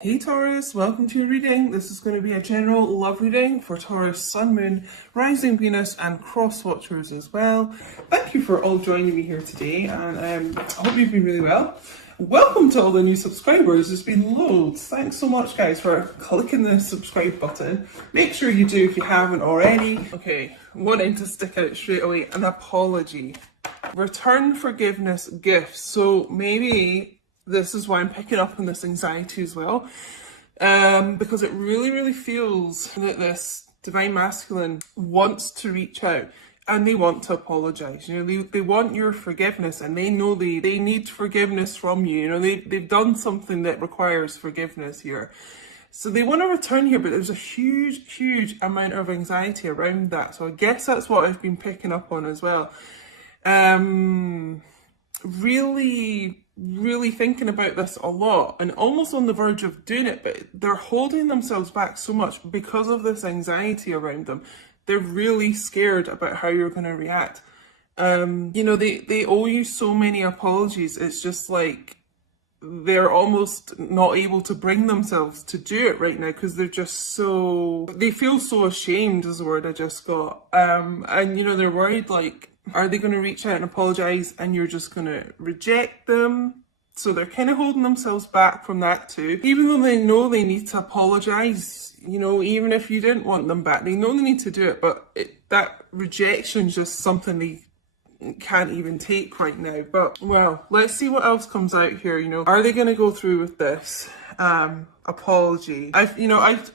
Hey Taurus, welcome to your reading. This is going to be a general love reading for Taurus, Sun, Moon, Rising Venus and Cross Watchers as well. Thank you for all joining me here today, and I hope you've been really well. Welcome to all the new subscribers. There's been loads. Thanks so much guys for clicking the subscribe button. Make sure you do if you haven't already. Okay, wanting to stick out straight away, an apology. Return forgiveness gifts. So maybe this is why I'm picking up on this anxiety as well, because it really feels that this divine masculine wants to reach out and they want to apologize. You know, they want your forgiveness, and they know they need forgiveness from you. You know, they've done something that requires forgiveness here. So they want to return here, but there's a huge amount of anxiety around that. So I guess that's what I've been picking up on as well. Really thinking about this a lot and almost on the verge of doing it, but they're holding themselves back so much because of this anxiety around them. They're really scared about how you're going to react. You know, they owe you so many apologies. It's just like they're almost not able to bring themselves to do it right now because they're just they feel so ashamed is the word I just got. And you know, they're worried, like, are they going to reach out and apologize and you're just going to reject them? So they're kind of holding themselves back from that too. Even though they know they need to apologize, you know, even if you didn't want them back, they know they need to do it, but that rejection is just something they can't even take right now. But well, let's see what else comes out here. You know, are they going to go through with this apology? I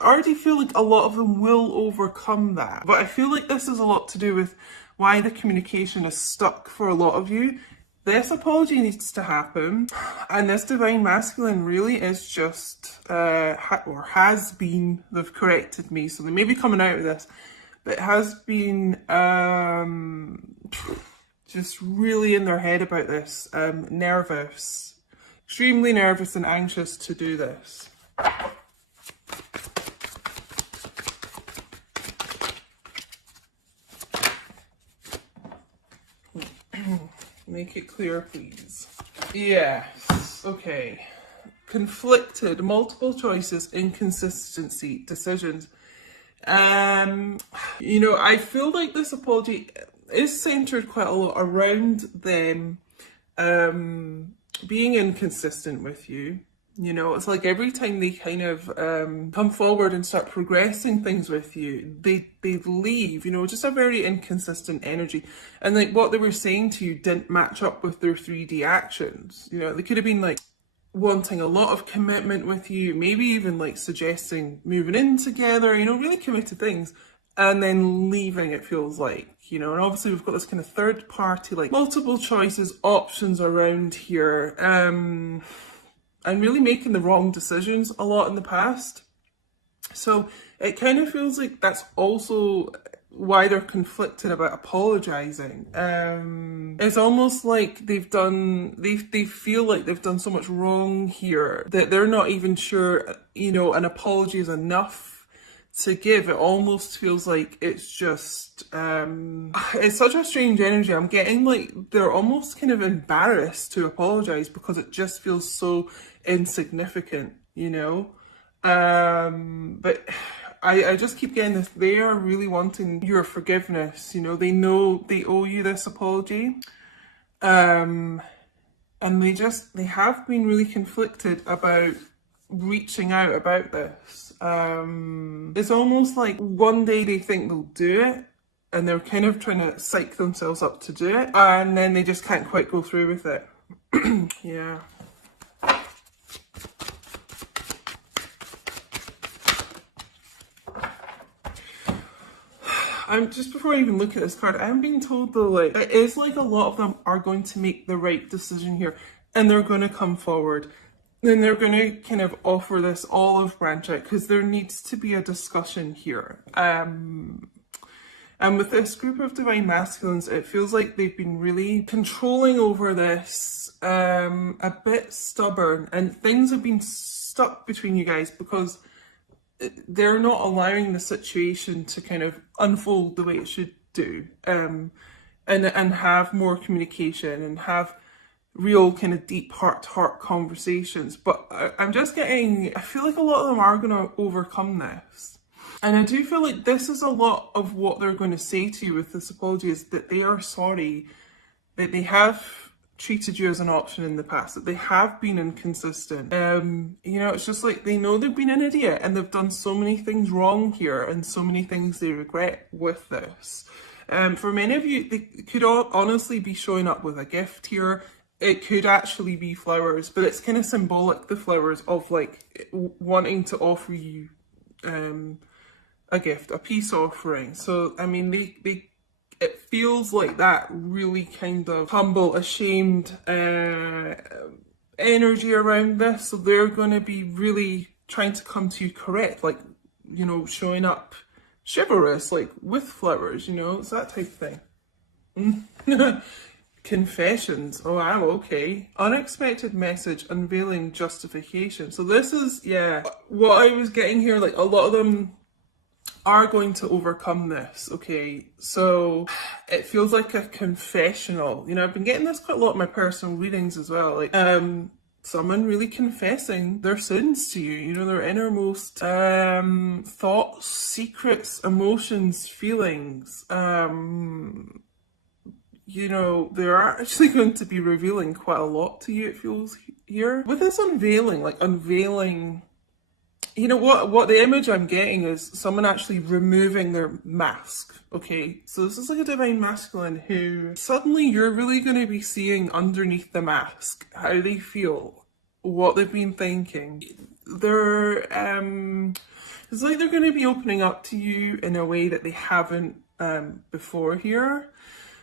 already feel like a lot of them will overcome that, but I feel like this is a lot to do with why the communication is stuck for a lot of you. This apology needs to happen, and this divine masculine really is just or has been, they've corrected me, so they may be coming out of this, but it has been just really in their head about this, nervous, extremely nervous and anxious to do this. Make it clear, please. Yes, okay. Conflicted, multiple choices, inconsistency, decisions. You know, I feel like this apology is centered quite a lot around them being inconsistent with you. You know, it's like every time they kind of come forward and start progressing things with you, they leave, you know, just a very inconsistent energy. And like what they were saying to you didn't match up with their 3D actions. You know, they could have been like wanting a lot of commitment with you, maybe even like suggesting moving in together, you know, really committed things, and then leaving, it feels like, you know. And obviously we've got this kind of third party, like multiple choices, options around here. And really making the wrong decisions a lot in the past. So it kind of feels like that's also why they're conflicted about apologizing. It's almost like they feel like they've done so much wrong here that they're not even sure, you know, an apology is enough to give. It almost feels like it's just it's such a strange energy. I'm getting like they're almost kind of embarrassed to apologize because it just feels so insignificant, you know. But I just keep getting this, they are really wanting your forgiveness. You know, they know they owe you this apology, and they have been really conflicted about reaching out about this. It's almost like one day they think they'll do it and they're kind of trying to psych themselves up to do it, and then they just can't quite go through with it. Yeah. Just before I even look at this card, I'm being told though, like, it is like a lot of them are going to make the right decision here, and they're going to come forward. Then they're going to kind of offer this olive branch out because there needs to be a discussion here. And with this group of divine masculines, it feels like they've been really controlling over this, a bit stubborn, and things have been stuck between you guys because they're not allowing the situation to kind of unfold the way it should do, and have more communication and have real kind of deep heart-to-heart conversations. But I'm just getting, I feel like a lot of them are going to overcome this. And I do feel like this is a lot of what they're going to say to you with this apology, is that they are sorry, that they have treated you as an option in the past, that they have been inconsistent. You know, it's just like they know they've been an idiot and they've done so many things wrong here and so many things they regret with this. For many of you, they could honestly be showing up with a gift here. It could actually be flowers, but it's kind of symbolic, the flowers, of like wanting to offer you a gift, a peace offering. So, I mean, it feels like that really kind of humble, ashamed energy around this. So they're going to be really trying to come to you correct, like, you know, showing up chivalrous, like with flowers, you know, it's that type of thing. Confessions. Oh, I'm okay. Unexpected message, unveiling justification. So this is, yeah, what I was getting here, like a lot of them are going to overcome this, okay? So it feels like a confessional. You know, I've been getting this quite a lot in my personal readings as well. Like, someone really confessing their sins to you, you know, their innermost thoughts, secrets, emotions, feelings. You know, they're actually going to be revealing quite a lot to you, it feels here. With this unveiling, like unveiling, you know, what the image I'm getting is someone actually removing their mask, okay? So this is like a divine masculine who suddenly you're really going to be seeing underneath the mask how they feel, what they've been thinking. They're, it's like they're going to be opening up to you in a way that they haven't before here.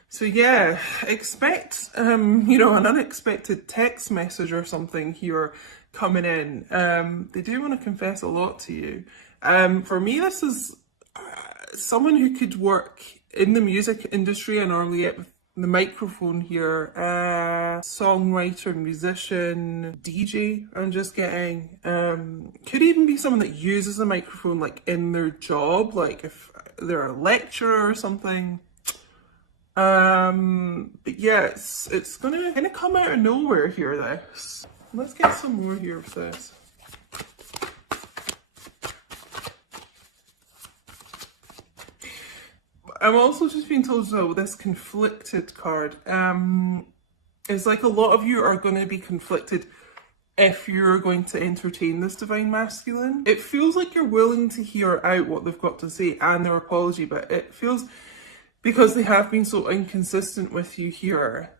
So yeah, expect, you know, an unexpected text message or something here coming in. They do want to confess a lot to you. For me, this is someone who could work in the music industry. I normally get the microphone here. Songwriter, musician, DJ, I'm just getting. Could even be someone that uses a microphone like in their job, like if they're a lecturer or something. But yeah, it's gonna kind of come out of nowhere here, this. Let's get some more here of this. I'm also just being told as well with this conflicted card, it's like a lot of you are going to be conflicted if you're going to entertain this divine masculine. It feels like you're willing to hear out what they've got to say and their apology, but it feels, because they have been so inconsistent with you here.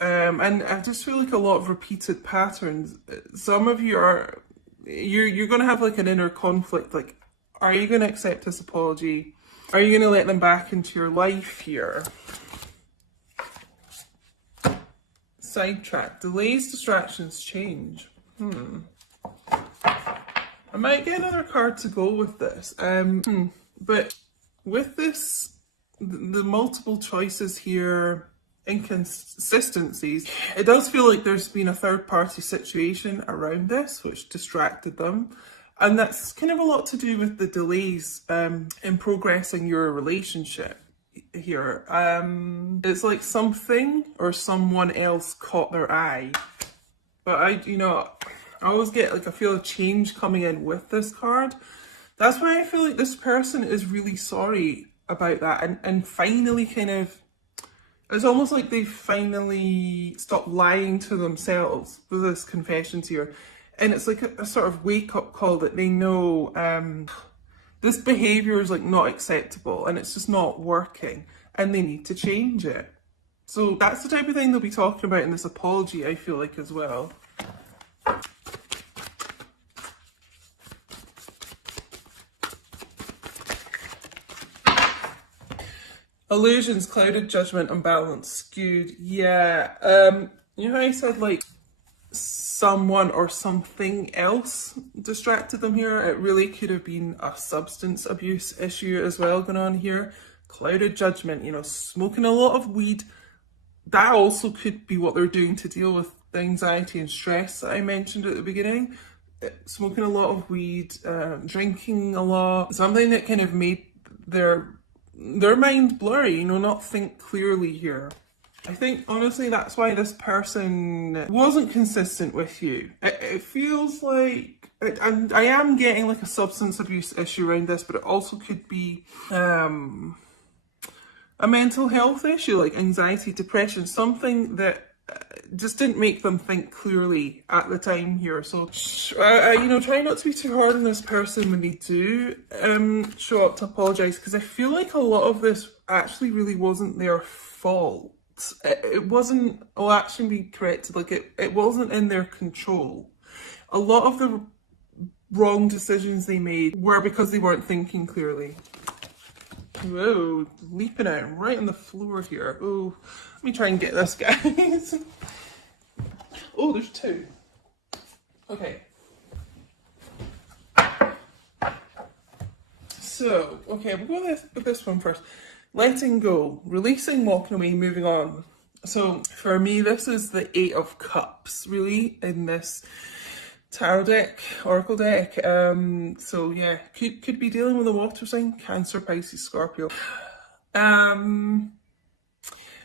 And I just feel like a lot of repeated patterns. Some of you are, you're going to have like an inner conflict. Like, are you going to accept this apology? Are you going to let them back into your life here? Sidetrack. Delays, distractions, change. I might get another card to go with this. But with this, the multiple choices here, inconsistencies, it does feel like there's been a third party situation around this which distracted them, and that's kind of a lot to do with the delays in progressing your relationship here. It's like something or someone else caught their eye, but you know, I always get like, I feel a change coming in with this card. That's why I feel like this person is really sorry about that, and finally kind of, it's almost like they've finally stopped lying to themselves with this confessions here. And it's like a sort of wake-up call that they know this behaviour is like not acceptable and it's just not working and they need to change it. So that's the type of thing they'll be talking about in this apology, I feel like, as well. Illusions, clouded, judgment, unbalanced, skewed. Yeah. You know how I said like someone or something else distracted them here? It really could have been a substance abuse issue as well going on here. Clouded judgment, you know, smoking a lot of weed. That also could be what they're doing to deal with the anxiety and stress that I mentioned at the beginning. Smoking a lot of weed, drinking a lot, something that kind of made their mind blurry, you know, not think clearly here. I think, honestly, that's why this person wasn't consistent with you. It feels like, and I am getting like a substance abuse issue around this, but it also could be a mental health issue, like anxiety, depression, something that just didn't make them think clearly at the time here. So, you know, try not to be too hard on this person when they do show up to apologise, because I feel like a lot of this actually really wasn't their fault. It wasn't, I'll actually be corrected, like it wasn't in their control. A lot of the wrong decisions they made were because they weren't thinking clearly. Whoa, leaping out right on the floor here. Oh, let me try and get this, guys. Oh, there's two. Okay. So, okay, we'll go with this one first. Letting go, releasing, walking away, moving on. So for me, this is the Eight of Cups, really, in this tarot deck, oracle deck. So yeah, could be dealing with a water sign, Cancer, Pisces, Scorpio. I'm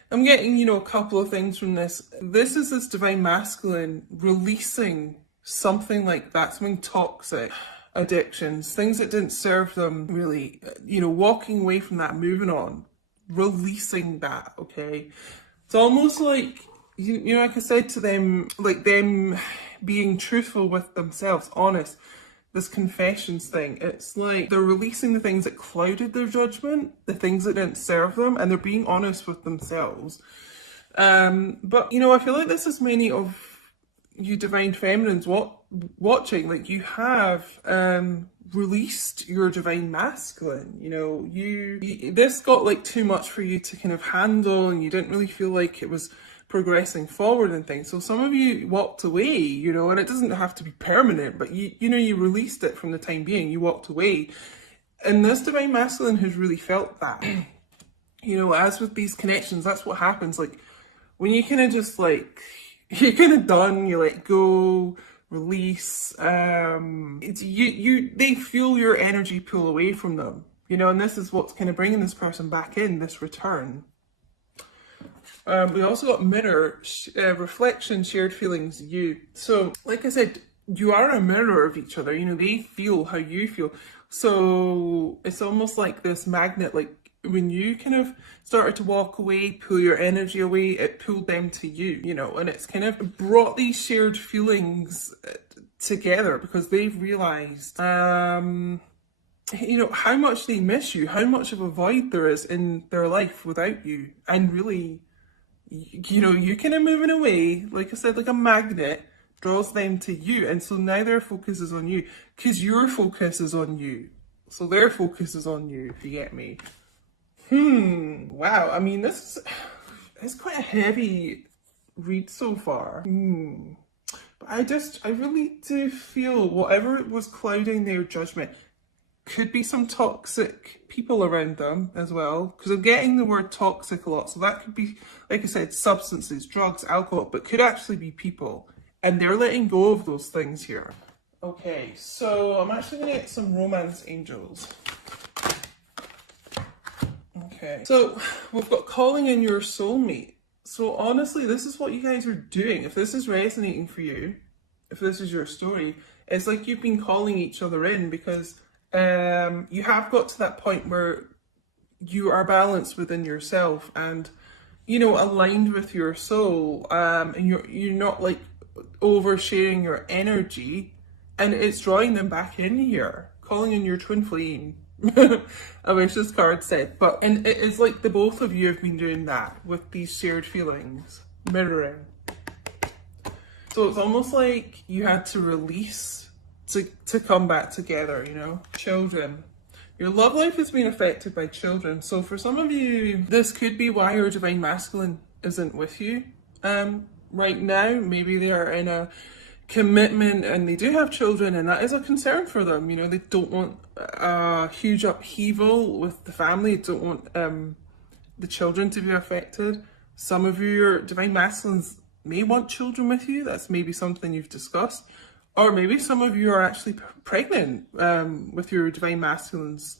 getting, you know, a couple of things from this. This is this divine masculine releasing something like that, something toxic, addictions, things that didn't serve them really, you know, walking away from that, moving on, releasing that, okay? It's almost like, you know, like I said to them, like them being truthful with themselves, honest, this confessions thing, it's like they're releasing the things that clouded their judgment, the things that didn't serve them, and they're being honest with themselves. But, you know, I feel like this is many of you divine feminines watching, like you have released your divine masculine, you know, you this got like too much for you to kind of handle, and you didn't really feel like it was progressing forward and things. So some of you walked away, you know, and it doesn't have to be permanent, but you know, you released it from the time being, you walked away. And this divine masculine has really felt that. You know, as with these connections, that's what happens. Like when you kind of just like, you're kind of done, you let go, release, it's they feel your energy pull away from them, you know, and this is what's kind of bringing this person back in, this return. We also got mirror, reflection, shared feelings, you. So, like I said, you are a mirror of each other, you know, they feel how you feel. So it's almost like this magnet, like when you kind of started to walk away, pull your energy away, it pulled them to you, you know, and it's kind of brought these shared feelings together because they've realised, you know, how much they miss you, how much of a void there is in their life without you. And really, you know, you kind of moving away, like I said, like a magnet draws them to you. And so now their focus is on you because your focus is on you. So their focus is on you, if you get me. Wow, I mean, this is quite a heavy read so far. But I really do feel whatever was clouding their judgment could be some toxic people around them as well, because I'm getting the word toxic a lot. So that could be, like I said, substances, drugs, alcohol, but could actually be people. And they're letting go of those things here. Okay, so I'm actually going to get some romance angels. Okay, so we've got calling in your soulmate. So honestly, this is what you guys are doing. If this is resonating for you, if this is your story, it's like you've been calling each other in because you have got to that point where you are balanced within yourself and, you know, aligned with your soul, and you're not like oversharing your energy, and it's drawing them back in here, calling in your twin flame. I wish this card said, but and it is like the both of you have been doing that with these shared feelings, mirroring. So it's almost like you had to release to come back together, you know. Children. Your love life has been affected by children. So for some of you, this could be why your divine masculine isn't with you right now. Maybe they are in a commitment and they do have children, and that is a concern for them. You know, they don't want a huge upheaval with the family. They don't want the children to be affected. Some of your divine masculines may want children with you. That's maybe something you've discussed. Or maybe some of you are actually pregnant with your divine masculines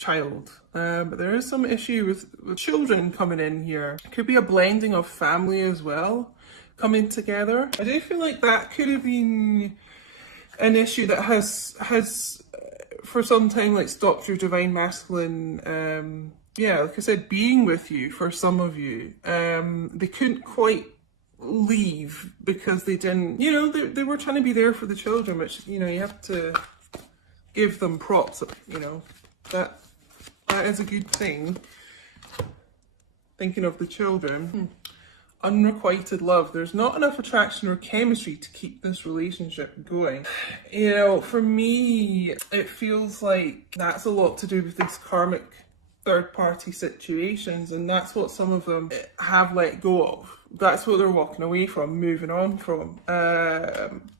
child. But there is some issue with children coming in here. It could be a blending of family as well coming together. I do feel like that could have been an issue that has for some time like stopped your divine masculine, yeah, like I said, being with you. For some of you, they couldn't quite leave because they didn't, you know, they were trying to be there for the children, which, you know, you have to give them props, you know, that is a good thing. Thinking of the children. Unrequited love. There's not enough attraction or chemistry to keep this relationship going. You know, for me, it feels like that's a lot to do with these karmic third-party situations, and that's what some of them have let go of. That's what they're walking away from, moving on from.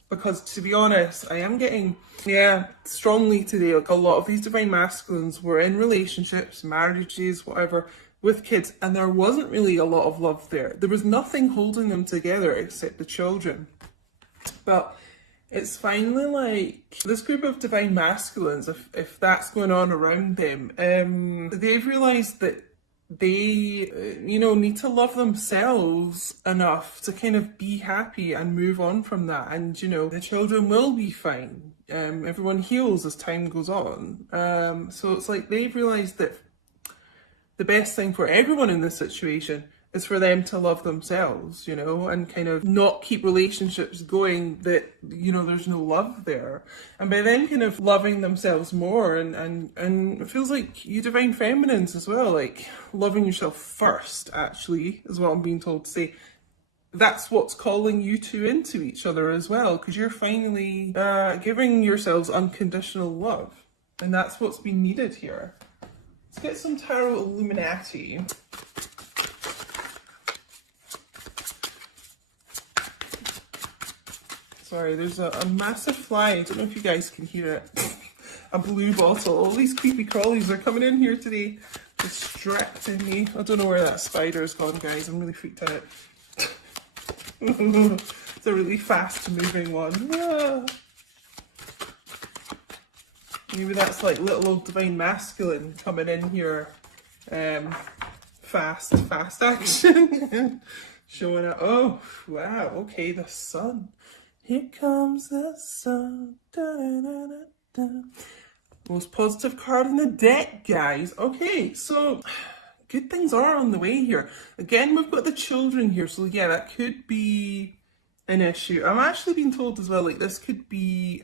Because to be honest, I am getting, yeah, strongly today, like a lot of these divine masculines were in relationships, marriages, whatever, with kids, and there wasn't really a lot of love there. There was nothing holding them together except the children. But it's finally like this group of divine masculines, if that's going on around them, they've realised that they, you know, need to love themselves enough to kind of be happy and move on from that. And, you know, the children will be fine. Everyone heals as time goes on. So it's like they've realised that the best thing for everyone in this situation is for them to love themselves, you know, and kind of not keep relationships going that, you know, there's no love there. And by them kind of loving themselves more, and it feels like you divine feminines as well, like loving yourself first, actually, is what I'm being told to say. That's what's calling you two into each other as well, because you're finally giving yourselves unconditional love. And that's what's been needed here. Let's get some Tarot Illuminati. Sorry, there's a massive fly. I don't know if you guys can hear it. A blue bottle. All these creepy crawlies are coming in here today, distracting me. I don't know where that spider's gone, guys. I'm really freaked out. It's a really fast moving one. Ah. Maybe that's like little old divine masculine coming in here. Fast action. Showing it. Oh, wow. Okay, the sun. Here comes the sun. Da, da, da, da, da. Most positive card in the deck, guys. Okay, so good things are on the way here. Again, we've got the children here. So yeah, that could be an issue. I'm actually being told as well, like this could be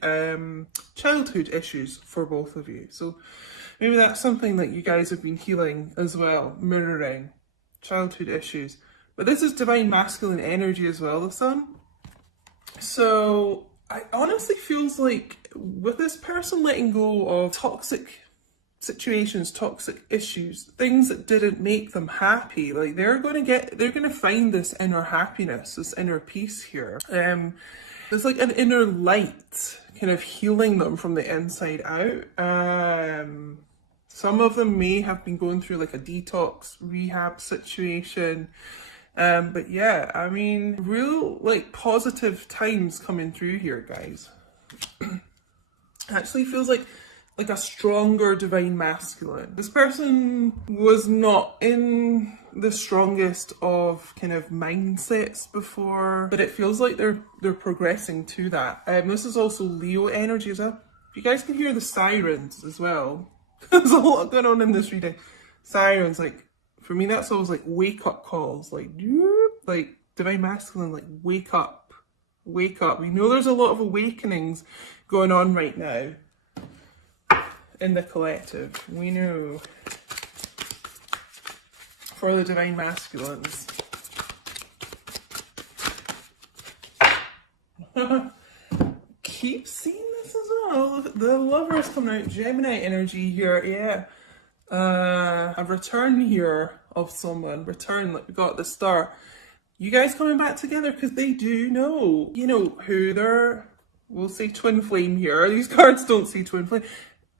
childhood issues for both of you. So maybe that's something that you guys have been healing as well, mirroring childhood issues. But this is divine masculine energy as well, the sun. So I honestly feels like with this person letting go of toxic situations, toxic issues, things that didn't make them happy, like they're gonna find this inner happiness, this inner peace here. There's like an inner light kind of healing them from the inside out. Some of them may have been going through like a detox rehab situation. But yeah, I mean, real like positive times coming through here, guys. Actually feels like a stronger divine masculine. This person was not in the strongest of kind of mindsets before, but it feels like they're progressing to that. This is also Leo energy as well. If you guys can hear the sirens as well, there's a lot going on in this reading. Sirens, like, for me, that's always like wake up calls, like divine masculine, like wake up, wake up. We know there's a lot of awakenings going on right now in the collective. We know for the divine masculines. Keep seeing this as well. The lovers coming out, Gemini energy here, yeah. A return here of someone, return, like we got the star. You guys coming back together because they do know, you know, who their, we'll say twin flame here. These cards don't say twin flame.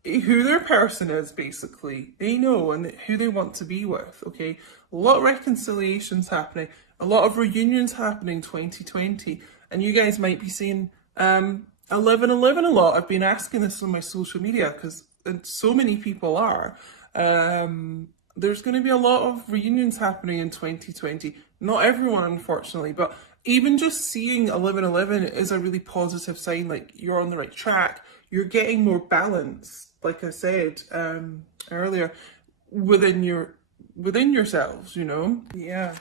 Who their person is, basically. They know, and who they want to be with, okay? A lot of reconciliations happening, a lot of reunions happening 2020, and you guys might be saying 1111 a lot. I've been asking this on my social media because so many people are. There's going to be a lot of reunions happening in 2020. Not everyone, unfortunately, but even just seeing 1111 is a really positive sign. Like, you're on the right track. You're getting more balance, like I said earlier, within yourselves, you know? Yeah.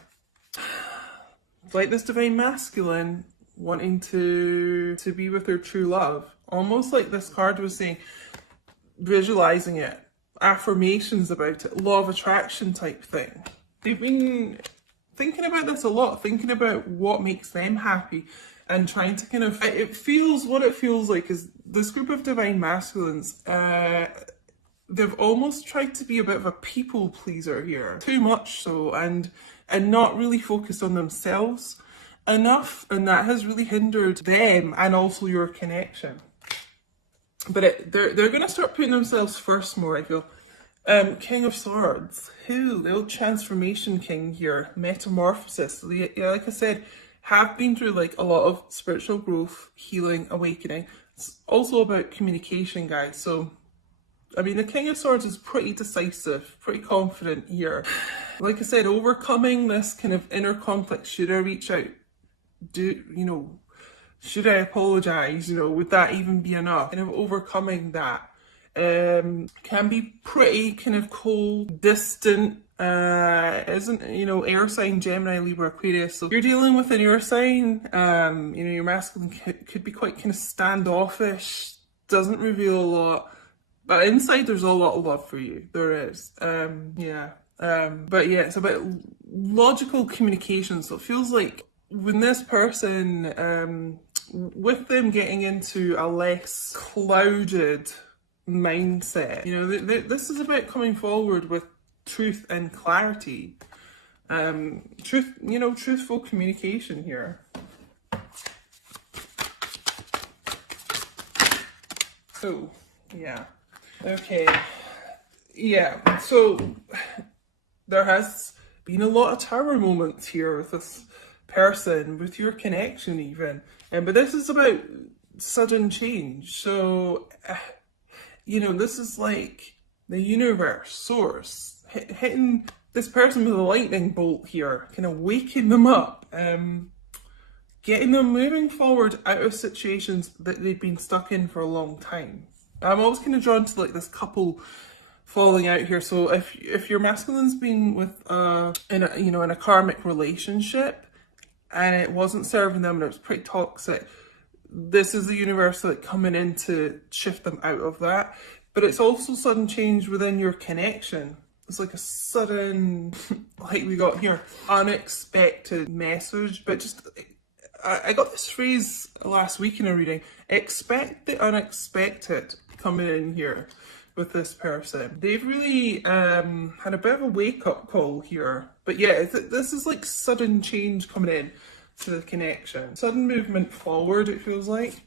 It's like this divine masculine wanting to be with their true love. Almost like this card was saying, visualizing it, affirmations about it, law of attraction type thing. They've been thinking about this a lot, thinking about what makes them happy and trying to kind of, what it feels like is this group of divine masculines, they've almost tried to be a bit of a people pleaser here, too much so, and not really focused on themselves enough, and that has really hindered them and also your connection. But they're going to start putting themselves first more, I feel. King of Swords, little transformation king here, metamorphosis. Yeah, like I said, have been through like a lot of spiritual growth, healing, awakening. It's also about communication, guys. So, I mean, the King of Swords is pretty decisive, pretty confident here. Like I said, overcoming this kind of inner conflict. Should I reach out? Should I apologize? Would that even be enough? Kind of overcoming that can be pretty kind of cold, distant, isn't, air sign, Gemini, Libra, Aquarius. So you're dealing with an air sign, your masculine could be quite kind of standoffish, doesn't reveal a lot, but inside there's a lot of love for you. There is. But yeah, it's about logical communication. So it feels like when this person, with them getting into a less clouded mindset, this is about coming forward with truth and clarity. Truthful communication here. So, yeah. Okay. Yeah, so there has been a lot of tower moments here with this person, with your connection even. But this is about sudden change. So, this is like the universe, source, hitting this person with a lightning bolt here, kind of waking them up, getting them moving forward out of situations that they've been stuck in for a long time. I'm always kind of drawn to like this couple falling out here. So if your masculine's been with in a karmic relationship and it wasn't serving them and it was pretty toxic, this is the universe like coming in to shift them out of that. But it's also sudden change within your connection. It's like a sudden, like we got here, unexpected message. But just, I got this phrase last week in a reading, expect the unexpected coming in here with this person. They've really had a bit of a wake-up call here. But yeah, this is like sudden change coming in to the connection. Sudden movement forward, it feels like.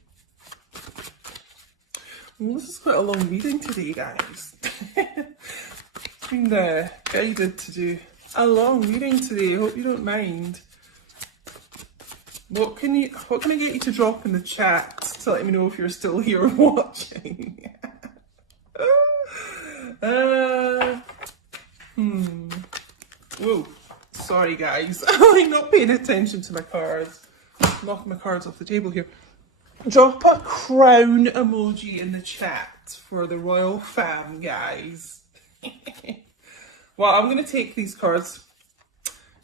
Well, this is quite a long reading today, guys. Been guided to do a long reading today. Hope you don't mind. What can I get you to drop in the chat to let me know if you're still here watching? Whoa, sorry guys. I'm not paying attention to my cards. Knocking my cards off the table here. Drop a crown emoji in the chat for the royal fam, guys. Well, I'm going to take these cards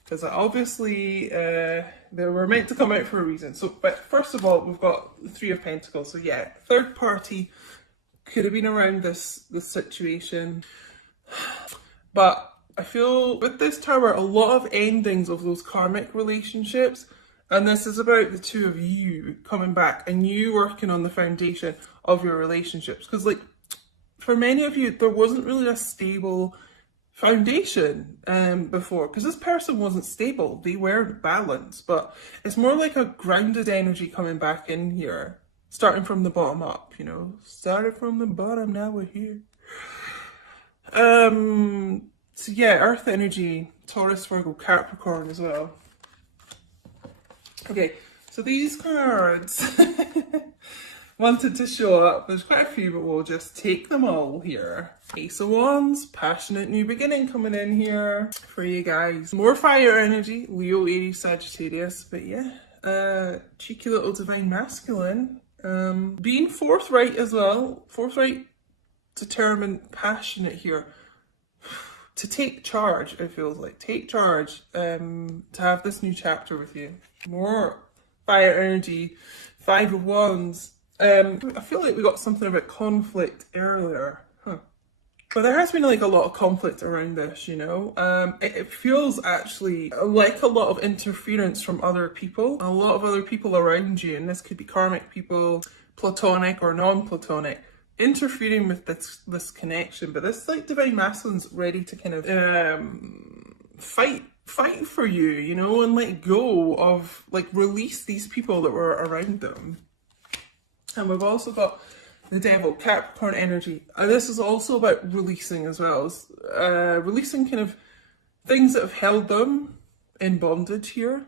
because obviously they were meant to come out for a reason. So, but first of all, we've got the Three of Pentacles. So yeah, third party could have been around this situation. But I feel with this tower, a lot of endings of those karmic relationships. And this is about the two of you coming back and you working on the foundation of your relationships. Because like, for many of you, there wasn't really a stable foundation before. Because this person wasn't stable. They weren't balanced. But it's more like a grounded energy coming back in here. Starting from the bottom up, Started from the bottom, now we're here. So yeah, Earth energy, Taurus, Virgo, Capricorn as well. Okay, so these cards wanted to show up. There's quite a few, but we'll just take them all here. Ace of Wands, passionate new beginning coming in here for you guys. More fire energy, Leo, Aries, Sagittarius, but yeah, cheeky little divine masculine. Being forthright as well, forthright, determined, passionate here. To take charge, it feels like. Take charge, to have this new chapter with you. More fire energy, 5 of Wands. I feel like we got something about conflict earlier. But there has been like a lot of conflict around this, you know. It feels actually like a lot of interference from other people. A lot of other people around you, and this could be karmic people, platonic or non-platonic, interfering with this connection. But this like divine masculine's ready to kind of fight for you, you know, and let go of, like, release these people that were around them. And we've also got the Devil, Capricorn energy. And this is also about releasing as well. Releasing kind of things that have held them in bondage here.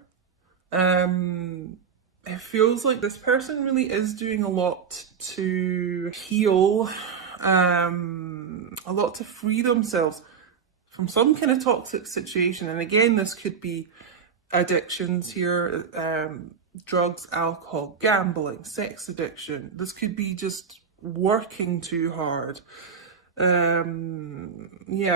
It feels like this person really is doing a lot to heal, a lot to free themselves from some kind of toxic situation. And again, this could be addictions here, drugs, alcohol, gambling, sex addiction. This could be just working too hard. Yeah,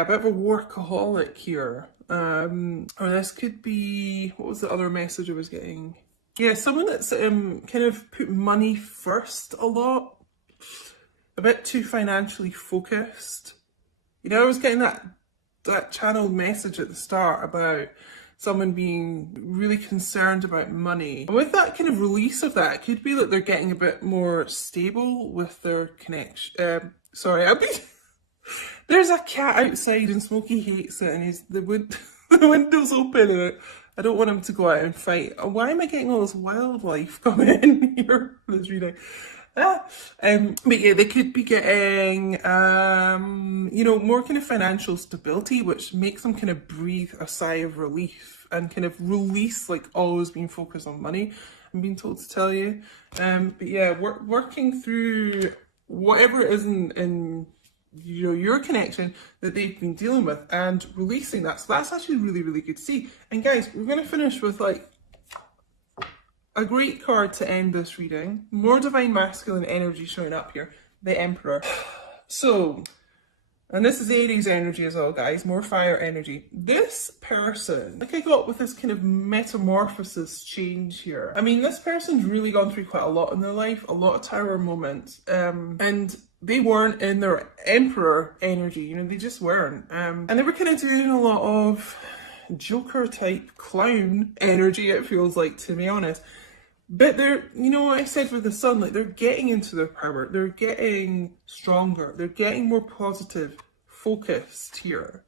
a bit of a workaholic here. Or this could be, what was the other message I was getting? Yeah, someone that's kind of put money first a lot. A bit too financially focused. You know, I was getting that channeled message at the start about someone being really concerned about money. And with that kind of release of that, it could be that they're getting a bit more stable with their connection. Sorry, there's a cat outside and Smokey hates it, and the window's open and I don't want him to go out and fight. Why am I getting all this wildlife coming in here for this reading? But yeah, they could be getting, you know, more kind of financial stability, which makes them kind of breathe a sigh of relief and kind of release, like, always being focused on money, I'm being told to tell you. But yeah, working through whatever it is in you know, your connection that they've been dealing with and releasing that. So that's actually really, really good to see. And guys, we're going to finish with, like, a great card to end this reading. More divine masculine energy showing up here. The Emperor. So, and this is Aries energy as well, guys. More fire energy. This person, like I got with this kind of metamorphosis change here. I mean, this person's really gone through quite a lot in their life. A lot of Tower moments. And they weren't in their Emperor energy. You know, they just weren't. And they were kind of doing a lot of Joker type clown energy, it feels like, to be honest. But they're, you know what I said with the Sun, like, they're getting into their power, they're getting stronger, they're getting more positive, focused here.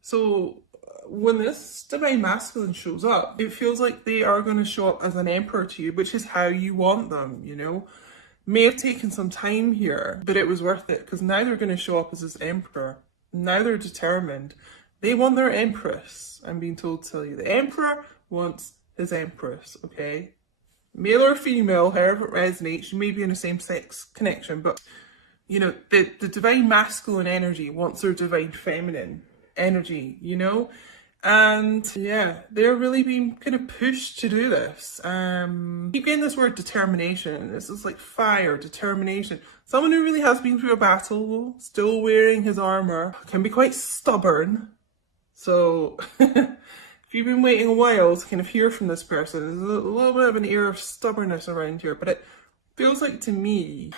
So when this divine masculine shows up, it feels like they are going to show up as an emperor to you, which is how you want them, you know. May have taken some time here, but it was worth it, because now they're going to show up as this emperor. Now they're determined. They want their empress, I'm being told to tell you. The emperor wants his empress, okay? Male or female, however it resonates. You may be in a same-sex connection, but, you know, the divine masculine energy wants their divine feminine energy, you know? And yeah, they're really being kind of pushed to do this. Keep getting this word determination. This is like fire, determination. Someone who really has been through a battle, still wearing his armor, can be quite stubborn. So if you've been waiting a while to kind of hear from this person, there's a little bit of an air of stubbornness around here, but it feels like to me,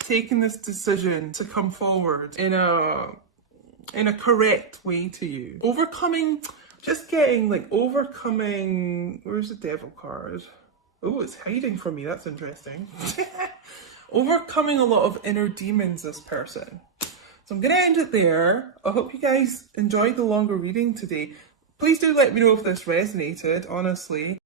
taking this decision to come forward in a correct way to you. Overcoming, just getting like overcoming, where's the Devil card? Oh, it's hiding from me, that's interesting. Overcoming a lot of inner demons, this person. So I'm going to end it there. I hope you guys enjoyed the longer reading today. Please do let me know if this resonated, honestly.